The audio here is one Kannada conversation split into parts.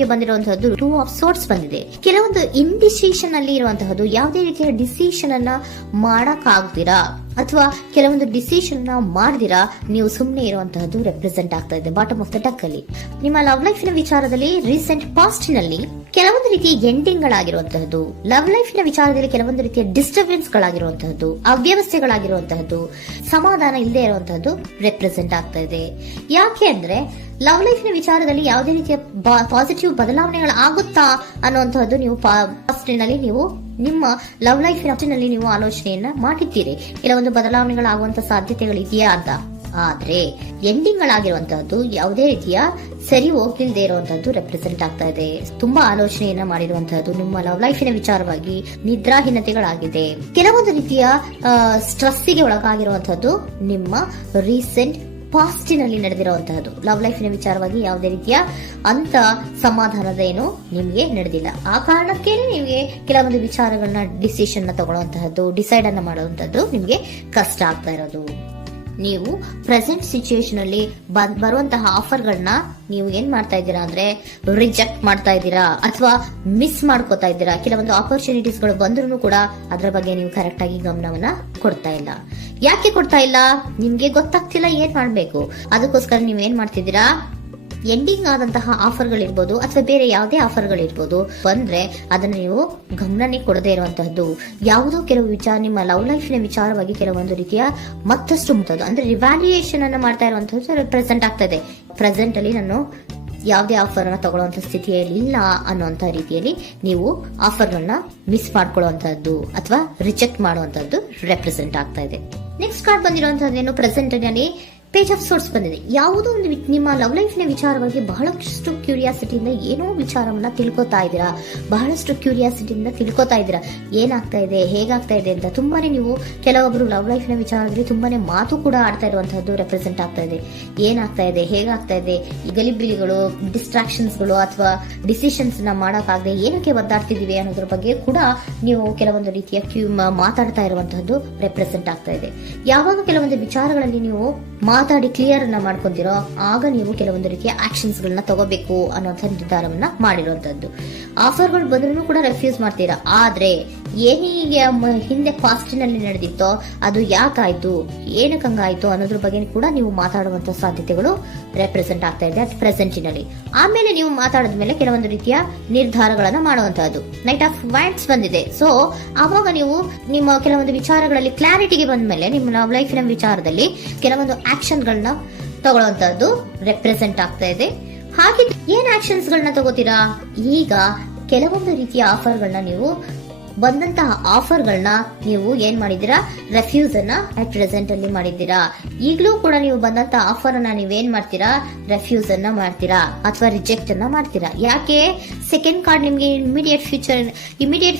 ನಿಮಗೆ ಬಂದಿರುವಂತಹದ್ದು 2 ಆಫ್ ಸೋರ್ಟ್ಸ್ ಬಂದಿದೆ. ಕೆಲವೊಂದು ಇಂಡಿಸಿಷನ್ ಅಲ್ಲಿ ಇರುವಂತಹದ್ದು ಯಾವುದೇ ರೀತಿಯ ಡಿಸಿಷನ್ ಅನ್ನ ಮಾಡಕ್ ಆಗ್ದಿರಾ ಅಥವಾ ಕೆಲವೊಂದು ಡಿಸಿಷನ್ ಮಾಡ್ದಿರಾ ನೀವು ಸುಮ್ಮನೆ ಇರುವಂತಹದ್ದು ರೆಪ್ರೆಸೆಂಟ್ ಆಗ್ತಾ ಇದೆ ಬಾಟಮ್ ಆಫ್ ದ ಡಕ್ ಅಲ್ಲಿ. ನಿಮ್ಮ ಲವ್ ಲೈಫ್ ನ ವಿಚಾರದಲ್ಲಿ ರೀಸೆಂಟ್ ಪಾಸ್ಟ್ ನಲ್ಲಿ ಕೆಲವೊಂದು ರೀತಿಯ ಎಂಡಿಂಗ್ ಗಳಾಗಿರುವಂತಹದ್ದು, ಲವ್ ಲೈಫ್ ನ ವಿಚಾರದಲ್ಲಿ ಕೆಲವೊಂದು ರೀತಿಯ ಡಿಸ್ಟರ್ಬೆನ್ಸ್ ಗಳಾಗಿರುವಂತಹದ್ದು, ಅವ್ಯವಸ್ಥೆಗಳಾಗಿರುವಂತಹದ್ದು, ಸಮಾಧಾನ ಇಲ್ಲದೆ ಇರುವಂತಹದ್ದು ರೆಪ್ರೆಸೆಂಟ್ ಆಗ್ತಾ ಇದೆ. ಯಾಕೆ ಅಂದ್ರೆ ಲವ್ ಲೈಫ್ ನ ವಿಚಾರದಲ್ಲಿ ಯಾವುದೇ ರೀತಿಯ ಪಾಸಿಟಿವ್ ಬದಲಾವಣೆಗಳು ಆಗುತ್ತಾ ಅನ್ನುವಂತಹದ್ದು ನೀವು ಪಾಸ್ಟ್ ನಲ್ಲಿ ನೀವು ನಿಮ್ಮ ಲವ್ ಲೈಫ್ ನಲ್ಲಿ ನೀವು ಆಲೋಚನೆಯನ್ನ ಮಾಡಿದ್ದೀರಿ. ಕೆಲವೊಂದು ಬದಲಾವಣೆಗಳಾಗುವಂತ ಸಾಧ್ಯತೆಗಳಿದೆಯಾ ಅಂತ. ಆದ್ರೆ ಎಂಡಿಂಗ್ ಗಳಾಗಿರುವಂತಹದ್ದು ಯಾವುದೇ ರೀತಿಯ ಸರಿ ಹೋಗ್ಲಿಲ್ಲದೆ ಇರುವಂತಹದ್ದು ರೆಪ್ರೆಸೆಂಟ್ ಆಗ್ತಾ ಇದೆ. ತುಂಬಾ ಆಲೋಚನೆಯನ್ನ ಮಾಡಿರುವಂತಹದ್ದು ನಿಮ್ಮ ಲವ್ ಲೈಫಿನ ವಿಚಾರವಾಗಿ ನಿದ್ರಾಹೀನತೆಗಳಾಗಿದೆ. ಕೆಲವೊಂದು ರೀತಿಯ ಸ್ಟ್ರೆಸ್ಸಿಗೆ ಒಳಗಾಗಿರುವಂತಹದ್ದು ನಿಮ್ಮ ರೀಸೆಂಟ್ ಪಾಸ್ಟಿನಲ್ಲಿ ನಡೆದಿರುವಂತಹದ್ದು. ಲವ್ ಲೈಫಿನ ವಿಚಾರವಾಗಿ ಯಾವುದೇ ರೀತಿಯ ಅಂತ ಸಮಾಧಾನದ ಏನು ನಿಮ್ಗೆ ನಡೆದಿಲ್ಲ. ಆ ಕಾರಣಕ್ಕೆ ನಿಮ್ಗೆ ಕೆಲವೊಂದು ವಿಚಾರಗಳನ್ನ ಡಿಸಿಷನ್ ತಗೊಳ್ಳುವಂತಹದ್ದು, ಡಿಸೈಡ್ ಅನ್ನ ಮಾಡುವಂತಹದ್ದು ನಿಮ್ಗೆ ಕಷ್ಟ ಆಗ್ತಾ ಇರೋದು. ನೀವು ಪ್ರೆಸೆಂಟ್ ಸಿಚುಯೇಷನ್ ಅಲ್ಲಿ ಬರುವಂತಹ ಆಫರ್ಗಳನ್ನ ನೀವು ಏನ್ ಮಾಡ್ತಾ ಇದ್ದೀರಾ ಅಂದ್ರೆ ರಿಜೆಕ್ಟ್ ಮಾಡ್ತಾ ಇದ್ದೀರಾ ಅಥವಾ ಮಿಸ್ ಮಾಡ್ಕೋತಾ ಇದ್ದೀರಾ. ಕೆಲವೊಂದು ಆಪರ್ಚುನಿಟೀಸ್ ಗಳು ಬಂದ್ರೂ ಕೂಡ ಅದರ ಬಗ್ಗೆ ನೀವು ಕರೆಕ್ಟ್ ಆಗಿ ಗಮನವನ್ನ ಕೊಡ್ತಾ ಇಲ್ಲ. ಯಾಕೆ ಕೊಡ್ತಾ ಇಲ್ಲ? ನಿಮ್ಗೆ ಗೊತ್ತಾಗ್ತಿಲ್ಲ ಏನ್ ಮಾಡ್ಬೇಕು. ಅದಕ್ಕೋಸ್ಕರ ನೀವ್ ಏನ್ ಮಾಡ್ತಿದ್ದೀರಾ, ಎಂಡಿಂಗ್ ಆದಂತಹ ಆಫರ್ಗಳಿರ್ಬೋದು ಅಥವಾ ಬೇರೆ ಯಾವುದೇ ಆಫರ್ಗಳಿರ್ಬೋದು ಬಂದ್ರೆ ಅದನ್ನ ನೀವು ಗಮನನೇ ಕೊಡದೇ ಇರುವಂತಹದ್ದು. ಯಾವುದೋ ಕೆಲವು ವಿಚಾರ ನಿಮ್ಮ ಲವ್ ಲೈಫಿನ ವಿಚಾರವಾಗಿ ಕೆಲವೊಂದು ರೀತಿಯ ಮತ್ತಷ್ಟು ಮುಟ್ಟೋದು ಅಂದ್ರೆ ರಿವ್ಯಾಲ್ಯೂಯೇಷನ್ ಅನ್ನ ಮಾಡ್ತಾ ಇರುವಂತಹದ್ದು ಪ್ರೆಸೆಂಟ್ ಆಗ್ತಾ ಇದೆ. ಪ್ರೆಸೆಂಟ್ ಅಲ್ಲಿ ನಾನು ಯಾವುದೇ ಆಫರ್ ಅನ್ನ ತಗೊಳ್ಳುವಂತ ಸ್ಥಿತಿಯಲ್ಲಿ ಇಲ್ಲ ಅನ್ನುವಂತ ರೀತಿಯಲ್ಲಿ ನೀವು ಆಫರ್ಗಳನ್ನ ಮಿಸ್ ಮಾಡ್ಕೊಳ್ಳುವಂತಹದ್ದು ಅಥವಾ ರಿಜೆಕ್ಟ್ ಮಾಡುವಂತಹದ್ದು ರೆಪ್ರೆಸೆಂಟ್ ಆಗ್ತಾ ಇದೆ. ನೆಕ್ಸ್ಟ್ ಕಾರ್ಡ್ ಬಂದಿರುವಂತಹದ್ದೇನು ಪ್ರೆಸೆಂಟ್ ನಲ್ಲಿ ಪೇಜ್ ಆಫ್ ಸೋರ್ಟ್ಸ್ ಬಂದಿದೆ. ಯಾವುದೋ ಒಂದು ನಿಮ್ಮ ಲವ್ ಲೈಫಿನ ವಿಚಾರವಾಗಿ ಬಹಳಷ್ಟು ಕ್ಯೂರಿಯಾಸಿಟಿಯಿಂದ ಏನೋ ವಿಚಾರವನ್ನ ತಿಳ್ಕೊತಾ ಇದ್ದೀರಾ, ಬಹಳಷ್ಟು ಕ್ಯೂರಿಯಾಸಿಟಿಯಿಂದ ತಿಳ್ಕೊತಾ ಇದ್ದೀರಾ ಏನಾಗ್ತಾ ಇದೆ, ಹೇಗಾಗ್ತಾ ಇದೆ ಅಂತ. ತುಂಬಾನೇ ನೀವು ಕೆಲವೊಬ್ರು ಲವ್ ಲೈಫಿನ ವಿಚಾರದಲ್ಲಿ ತುಂಬಾನೇ ಮಾತು ಕೂಡ ಆಡ್ತಾ ಇರುವಂತಹದ್ದು ರೆಪ್ರೆಸೆಂಟ್ ಆಗ್ತಾ ಇದೆ. ಏನಾಗ್ತಾ ಇದೆ, ಹೇಗಾಗ್ತಾ ಇದೆ, ಗಲಿಬಿಲಿಗಳು, ಡಿಸ್ಟ್ರಾಕ್ಷನ್ಸ್ಗಳು ಅಥವಾ ಡಿಸಿಷನ್ಸ್ ನ ಮಾಡಕ್ಕಾಗದೆ ಏನಕ್ಕೆ ಒದ್ದಾಡ್ತಿದೀವಿ ಅನ್ನೋದ್ರ ಬಗ್ಗೆ ಕೂಡ ನೀವು ಕೆಲವೊಂದು ರೀತಿಯ ಮಾತಾಡ್ತಾ ಇರುವಂತಹದ್ದು ರೆಪ್ರೆಸೆಂಟ್ ಆಗ್ತಾ ಇದೆ. ಯಾವಾಗ ಕೆಲವೊಂದು ವಿಚಾರಗಳಲ್ಲಿ ನೀವು ಮಾತಾಡಿ ಕ್ಲಿಯರ್ ಅನ್ನ ಮಾಡ್ಕೊಂತೀರೋ ಆಗ ನೀವು ಕೆಲವೊಂದು ರೀತಿಯ ಆಕ್ಷನ್ಸ್ ಗಳನ್ನ ತಗೋಬೇಕು ಅನ್ನೋಂಥ ನಿರ್ಧಾರವನ್ನ ಮಾಡಿರುವಂತದ್ದು. ಆಫರ್ಗಳು ಬಂದ್ರೂ ಕೂಡ ರೆಫ್ಯೂಸ್ ಮಾಡ್ತೀರಾ. ಆದ್ರೆ ಏನೀಗ ಹಿಂದೆ ಪಾಸ್ಟಿನಲ್ಲಿ ನಡೆದಿತ್ತೋ ಅದು ಯಾಕಾಯ್ತು, ಏನಕ್ಕೆ ಹಂಗಾಯ್ತು ಅನ್ನೋದ್ರ ಬಗ್ಗೆ ಕೂಡ ನೀವು ಮಾತಾಡುವಂತ ಸಾಧ್ಯತೆಗಳು ರೆಪ್ರೆಸೆಂಟ್ ಆಗ್ತಾ ಇದೆ ಅಟ್ ಪ್ರೆಸೆಂಟಿನಲ್ಲಿ. ಆಮೇಲೆ ನೀವು ಮಾತಾಡಿದ್ಮೇಲೆ ಕೆಲವೊಂದು ರೀತಿಯ ನಿರ್ಧಾರಗಳನ್ನ ಮಾಡುವಂತಹದ್ದು. ನೈಟ್ ಆಫ್ ವ್ಯಾಂಡ್ಸ್ ಬಂದಿದೆ. ಸೊ ಆವಾಗ ನೀವು ನಿಮ್ಮ ಕೆಲವೊಂದು ವಿಚಾರಗಳಲ್ಲಿ ಕ್ಲಾರಿಟಿಗೆ ಬಂದ್ಮೇಲೆ ನಿಮ್ಮ ಲವ್ ಲೈಫಿನ ವಿಚಾರದಲ್ಲಿ ಕೆಲವೊಂದು ಆಕ್ಷನ್ ಗಳನ್ನ ತಗೊಳ್ಳುವಂತಹದ್ದು ರೆಪ್ರೆಸೆಂಟ್ ಆಗ್ತಾ ಇದೆ. ಹಾಗೆ ಏನ್ ಆಕ್ಷನ್ಸ್ ಗಳನ್ನ ತಗೋತೀರಾ? ಈಗ ಕೆಲವೊಂದು ರೀತಿಯ ಆಫರ್ಗಳನ್ನ ನೀವು ಬಂದಂತಹ ಆಫರ್ಗಳನ್ನ ನೀವು ಏನ್ ಮಾಡಿದೀರಾ, ರೆಫ್ಯೂಸ್ ಅನ್ನ ಅಟ್ ಪ್ರೆಸೆಂಟ್ ಅಲ್ಲಿ ಮಾಡಿದ್ದೀರಾ. ಈಗಲೂ ಕೂಡ ನೀವು ಬಂದಂತಹ ಆಫರ್ ಅನ್ನ ನೀವೇನ್ ಮಾಡ್ತೀರಾ, ರೆಫ್ಯೂಸ್ ಅನ್ನ ಮಾಡ್ತೀರಾ ಅಥವಾ ರಿಜೆಕ್ಟ್ ಅನ್ನ ಮಾಡ್ತೀರಾ. ಯಾಕೆ? ಸೆಕೆಂಡ್ ಕಾರ್ಡ್ ನಿಮ್ಗೆ ಇಮಿಡಿಯೇಟ್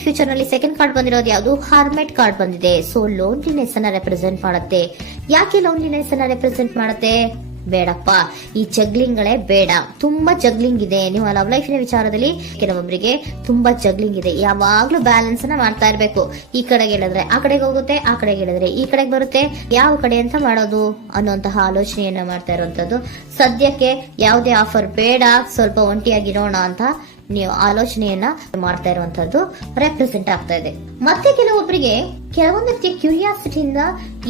ಫ್ಯೂಚರ್ ನಲ್ಲಿ ಸೆಕೆಂಡ್ ಕಾರ್ಡ್ ಬಂದಿರೋದು ಯಾವುದು, ಹಾರ್ಮೆಟ್ ಕಾರ್ಡ್ ಬಂದಿದೆ. ಸೊ ಲೋನ್ಲಿನೆಸ್ ಅನ್ನ ರೆಪ್ರೆಸೆಂಟ್ ಮಾಡುತ್ತೆ. ಯಾಕೆ ಲೋನ್ಲಿನೆಸ್ ಅನ್ನ ರೆಪ್ರೆಸೆಂಟ್ ಮಾಡುತ್ತೆ? ಬೇಡಪ್ಪ, ಈ ಜಗ್ಲಿಂಗ್ ಗಳೇ ಬೇಡ. ತುಂಬಾ ಜಗ್ಲಿಂಗ್ ಇದೆ ನಿಮ್ಮ ಲವ್ ಲೈಫಿನ ವಿಚಾರದಲ್ಲಿ. ಕೆಲವೊಬ್ಬರಿಗೆ ತುಂಬಾ ಜಗ್ಲಿಂಗ್ ಇದೆ. ಯಾವಾಗ್ಲೂ ಬ್ಯಾಲೆನ್ಸ್ ಅನ್ನ ಮಾಡ್ತಾ ಇರ್ಬೇಕು. ಈ ಕಡೆಗೆ ಹೇಳಿದ್ರೆ ಆ ಕಡೆಗೆ ಹೋಗುತ್ತೆ, ಆ ಕಡೆಗೆ ಹೇಳಿದ್ರೆ ಈ ಕಡೆಗೆ ಬರುತ್ತೆ. ಯಾವ ಕಡೆ ಅಂತ ಮಾಡೋದು ಅನ್ನುವಂತಹ ಆಲೋಚನೆಯನ್ನ ಮಾಡ್ತಾ ಇರುವಂತದ್ದು. ಸದ್ಯಕ್ಕೆ ಯಾವುದೇ ಆಫರ್ ಬೇಡ, ಸ್ವಲ್ಪ ಒಂಟಿಯಾಗಿರೋಣ ಅಂತ ನೀವು ಆಲೋಚನೆಯನ್ನ ಮಾಡ್ತಾ ಇರುವಂತದ್ದು ರೆಪ್ರೆಸೆಂಟ್ ಆಗ್ತಾ ಇದೆ. ಮತ್ತೆ ಕೆಲವೊಬ್ಬರಿಗೆ ಕೆಲವೊಂದು ರೀತಿಯ ಕ್ಯೂರಿಯಾಸಿಟಿಯಿಂದ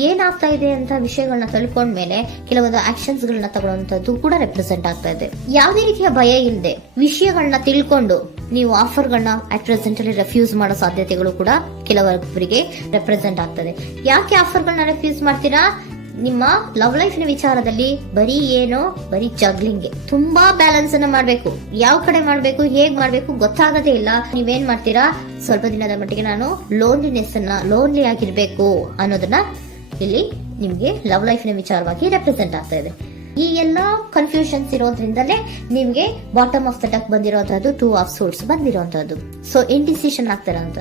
ಏನಾಗ್ತಾ ಇದೆ ಅಂತ ವಿಷಯಗಳನ್ನ ತಿಳ್ಕೊಂಡ್ಮೇಲೆ ಕೆಲವೊಂದು ಆಕ್ಷನ್ಸ್ ಗಳನ್ನ ತಗೊಳ್ಳುವಂತದ್ದು ಕೂಡ ರೆಪ್ರೆಸೆಂಟ್ ಆಗ್ತಾ ಇದೆ. ಯಾವುದೇ ರೀತಿಯ ಭಯ ಇಲ್ಲದೆ ವಿಷಯಗಳನ್ನ ತಿಳ್ಕೊಂಡು ನೀವು ಆಫರ್ಗಳನ್ನ ಅಟ್ ಪ್ರೆಸೆಂಟ್ ಅಲ್ಲಿ ರೆಫ್ಯೂಸ್ ಮಾಡೋ ಸಾಧ್ಯತೆಗಳು ಕೂಡ ಕೆಲವೊಬ್ಬರಿಗೆ ರೆಪ್ರೆಸೆಂಟ್ ಆಗ್ತದೆ. ಯಾಕೆ ಆಫರ್ಗಳನ್ನ ರೆಫ್ಯೂಸ್ ಮಾಡ್ತೀರಾ? ನಿಮ್ಮ ಲವ್ ಲೈಫಿನ ವಿಚಾರದಲ್ಲಿ ಬರೀ ಜಗ್ಲಿಂಗ್, ತುಂಬಾ ಬ್ಯಾಲೆನ್ಸ್ ಅನ್ನ ಮಾಡ್ಬೇಕು. ಯಾವ ಕಡೆ ಮಾಡ್ಬೇಕು, ಹೇಗ್ ಮಾಡ್ಬೇಕು ಗೊತ್ತಾಗದೇ ಇಲ್ಲ. ನೀವೇನ್ ಮಾಡ್ತೀರಾ, ಸ್ವಲ್ಪ ದಿನದ ಮಟ್ಟಿಗೆ ನಾನು ಲೋನ್ಲಿ ಆಗಿರ್ಬೇಕು ಅನ್ನೋದನ್ನ ಇಲ್ಲಿ ನಿಮ್ಗೆ ಲವ್ ಲೈಫಿನ ವಿಚಾರವಾಗಿ ರೆಪ್ರೆಸೆಂಟ್ ಆಗ್ತಾ ಇದೆ. ಈ ಎಲ್ಲಾ ಕನ್ಫ್ಯೂಷನ್ಸ್ ಇರೋದ್ರಿಂದಲೇ ನಿಮ್ಗೆ ಬಾಟಮ್ ಆಫ್ ದ ಡಕ್ ಬಂದಿರುವಂತಹದ್ದು 2 ಆಫ್ ಸೋರ್ಟ್ಸ್ ಬಂದಿರುವಂತಹದ್ದು. ಸೊ ಇಂಡಿಸಿಷನ್ ಆಗ್ತಿರೋಂತ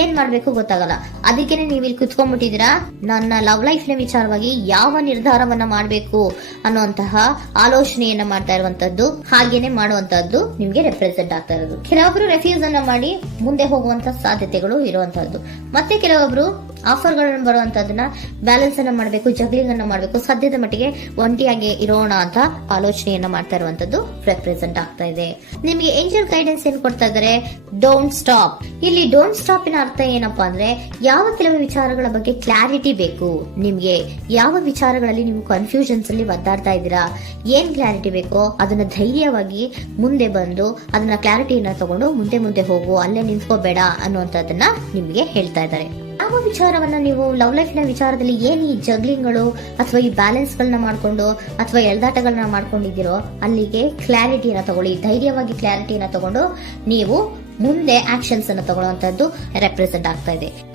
ಏನ್ ಮಾಡ್ಬೇಕು ಗೊತ್ತಾಗಲ್ಲ. ಅದಕ್ಕೇನೆ ನೀವು ಇಲ್ಲಿ ಕುತ್ಕೊಂಡ್ಬಿಟ್ಟಿದ್ದೀರಾ, ನನ್ನ ಲವ್ ಲೈಫ್ ನ ವಿಚಾರವಾಗಿ ಯಾವ ನಿರ್ಧಾರವನ್ನ ಮಾಡ್ಬೇಕು ಅನ್ನುವಂತಹ ಆಲೋಚನೆಯನ್ನ ಮಾಡ್ತಾ ಇರುವಂತದ್ದು, ಹಾಗೇನೆ ಮಾಡುವಂತಹದ್ದು ನಿಮ್ಗೆ ರೆಪ್ರೆಸೆಂಟ್ ಆಗ್ತಾ ಇರೋದು. ಕೆಲವೊಬ್ರು ರೆಫ್ಯೂಸ್ ಅನ್ನ ಮಾಡಿ ಮುಂದೆ ಹೋಗುವಂತ ಸಾಧ್ಯತೆಗಳು ಇರುವಂತಹದ್ದು. ಮತ್ತೆ ಕೆಲವೊಬ್ರು ಆಫರ್ಗಳನ್ನು ಬರುವಂತದನ್ನ ಬ್ಯಾಲೆನ್ಸ್ ಅನ್ನ ಮಾಡಬೇಕು, ಜಗ್ಲಿಂಗ್ ಅನ್ನ ಮಾಡಬೇಕು, ಸದ್ಯದ ಮಟ್ಟಿಗೆ ಒಂಟಿಯಾಗಿ ಇರೋಣ ಅಂತ ಆಲೋಚನೆಯನ್ನ ಮಾಡ್ತಾ ಇರುವಂತದ್ದು ರೆಪ್ರೆಸೆಂಟ್ ಆಗ್ತಾ ಇದೆ. ನಿಮಗೆ ಏಂಜಲ್ ಗೈಡೆನ್ಸ್ ಏನ್ ಕೊಡ್ತಾ ಇದ್ದಾರೆ, ಡೋಂಟ್ ಸ್ಟಾಪ್. ಇಲ್ಲಿ ಡೋಂಟ್ ಸ್ಟಾಪ್ ಇನ ಅರ್ಥ ಏನಪ್ಪಾ ಅಂದ್ರೆ, ಯಾವ ಕೆಲವು ವಿಚಾರಗಳ ಬಗ್ಗೆ ಕ್ಲಾರಿಟಿ ಬೇಕು ನಿಮ್ಗೆ, ಯಾವ ವಿಚಾರಗಳಲ್ಲಿ ನೀವು ಕನ್ಫ್ಯೂಷನ್ಸ್ ಅಲ್ಲಿ ಒದ್ದಾಡ್ತಾ ಇದ್ದೀರಾ, ಏನ್ ಕ್ಲಾರಿಟಿ ಬೇಕೋ ಅದನ್ನ ಧೈರ್ಯವಾಗಿ ಮುಂದೆ ಬಂದು ಅದನ್ನ ಕ್ಲಾರಿಟಿಯನ್ನ ತಗೊಂಡು ಮುಂದೆ ಹೋಗು, ಅಲ್ಲೇ ನಿಂತ್ಕೋಬೇಡ ಅನ್ನುವಂಥದ್ದನ್ನ ನಿಮ್ಗೆ ಹೇಳ್ತಾ ಇದ್ದಾರೆ. ಯಾವ ವಿಚಾರವನ್ನ ನೀವು ಲವ್ ಲೈಫ್ ನ ವಿಚಾರದಲ್ಲಿ ಏನ್ ಈ ಜಗ್ಲಿಂಗ್ಗಳು ಅಥವಾ ಈ ಬ್ಯಾಲೆನ್ಸ್ ಗಳನ್ನ ಮಾಡ್ಕೊಂಡು ಅಥವಾ ಎಳ್ದಾಟಗಳನ್ನ ಮಾಡ್ಕೊಂಡಿದ್ದೀರೋ ಅಲ್ಲಿಗೆ ಕ್ಲಾರಿಟಿಯನ್ನ ತಗೊಳ್ಳಿ, ಧೈರ್ಯವಾಗಿ ಕ್ಲಾರಿಟಿಯನ್ನ ತಗೊಂಡು ನೀವು ಮುಂದೆ ಆಕ್ಷನ್ಸ್ ಅನ್ನ ತಗೊಳ್ಳುವಂತದ್ದು ರೆಪ್ರೆಸೆಂಟ್ ಆಗ್ತಾ ಇದೆ.